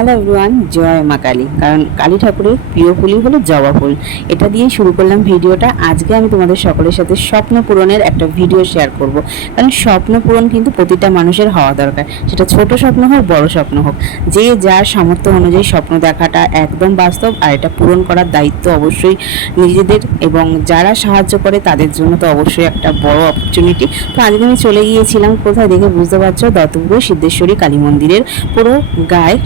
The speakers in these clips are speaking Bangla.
হ্যালো এভরিওয়ান, জয় মা কালী। কারণ কালী ঠাকুরের প্রিয় ফুলই হলো জবা ফুল। এটা দিয়ে শুরু করলাম ভিডিওটা। আজকে আমি তোমাদের সকলের সাথে স্বপ্ন পূরণের একটা ভিডিও শেয়ার করব। কারণ স্বপ্ন পূরণ কিন্তু প্রতিটা মানুষের হওয়া দরকার, সেটা ছোট স্বপ্ন হোক বড় স্বপ্ন হোক। যে যার সামর্থ্য অনুযায়ী স্বপ্ন দেখাটা একদম বাস্তব, আর এটা পূরণ করার দায়িত্ব অবশ্যই নিজেদের, এবং যারা সাহায্য করে তাদের জন্য তো অবশ্যই একটা বড় অপরচুনিটি। তো আজকে আমি চলে গিয়েছিলাম কোথায়, দেখে বুঝতে পারছো, দত্তপুর সিদ্ধেশ্বরী কালী মন্দিরের পুরো গায়ে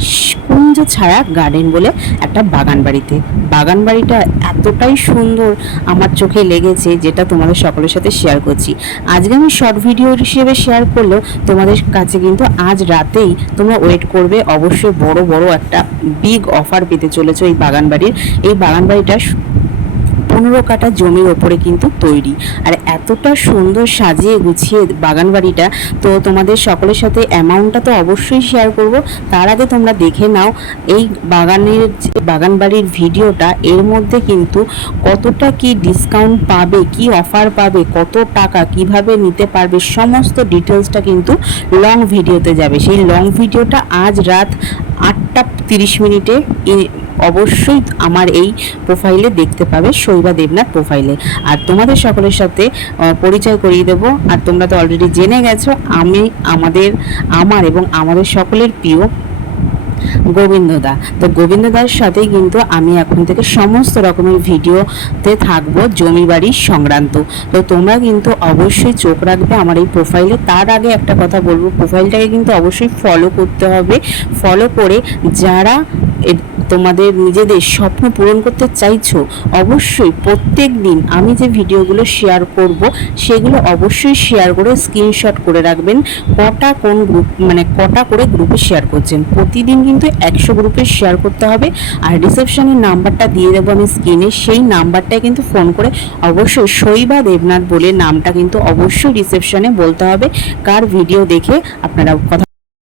কুঞ্জ ছায়া গার্ডেন বলে একটা বাগান বাড়িতে। বাগান বাড়িটা এতটাই সুন্দর আমার চোখে লেগেছে, যেটা তোমাদের সকলের সাথে শেয়ার করছি। আজকে আমি শর্ট ভিডিও হিসেবে শেয়ার করলেও তোমাদের কাছে কিন্তু আজ রাতেই তোমরা ওয়েট করবে, অবশ্যই বড় বড় একটা বিগ অফার পেতে চলেছো এই বাগান বাড়ির। এই বাগান বাড়িটা 15 কাঠা জমির ওপরে কিন্তু তৈরি, আর এতটা সুন্দর সাজিয়ে গুছিয়ে বাগান বাড়িটা। তো তোমাদের সকলের সাথে অ্যামাউন্টটা তো অবশ্যই শেয়ার করব, তার আগে তোমরা দেখে নাও এই বাগান বাড়ির ভিডিওটা। এর মধ্যে কিন্তু কতটা কি ডিসকাউন্ট পাবে, কি অফার পাবে, কত টাকা কিভাবে নিতে পারবে, সমস্ত ডিটেলসটা কিন্তু লং ভিডিওতে যাবে। সেই লং ভিডিওটা আজ রাত 8টা 30 মিনিটে অবশ্যই আমার এই প্রোফাইলে দেখতে পাবে, শৈবা দেবনাথ প্রোফাইলে। আর তোমাদের সকলের সাথে পরিচয় করিয়ে দেবো। আর তোমরা তো অলরেডি জেনে গেছো, আমার এবং আমাদের সকলের প্রিয় গোবিন্দদা। তো গোবিন্দদার সাথে কিন্তু আমি এখন থেকে সমস্ত রকমের ভিডিওতে থাকবো জমি বাড়ি সংক্রান্ত। তো তোমরা কিন্তু অবশ্যই চোখ রাখবে আমার এই প্রোফাইলে। তার আগে একটা কথা বলবো, প্রোফাইলটাকে কিন্তু অবশ্যই ফলো করতে হবে। ফলো করে যারা তোমাদের নিজেদের স্বপ্ন পূরণ করতে চাইছো, অবশ্যই প্রত্যেক দিন আমি যে ভিডিওগুলো শেয়ার করব সেগুলো অবশ্যই শেয়ার করে স্ক্রিনশট করে রাখবেন কোন গ্রুপ, কটা করে গ্রুপে শেয়ার করছেন। প্রতিদিন কিন্তু 100 গ্রুপে শেয়ার করতে হবে। আর রিসেপশনের নাম্বারটা দিয়ে দেবো আমি স্ক্রিনে, সেই নাম্বারটায় কিন্তু ফোন করে অবশ্যই শৈবা দেবনাথ বলে নামটা কিন্তু অবশ্যই রিসেপশনে বলতে হবে, কার ভিডিও দেখে আপনারা কথা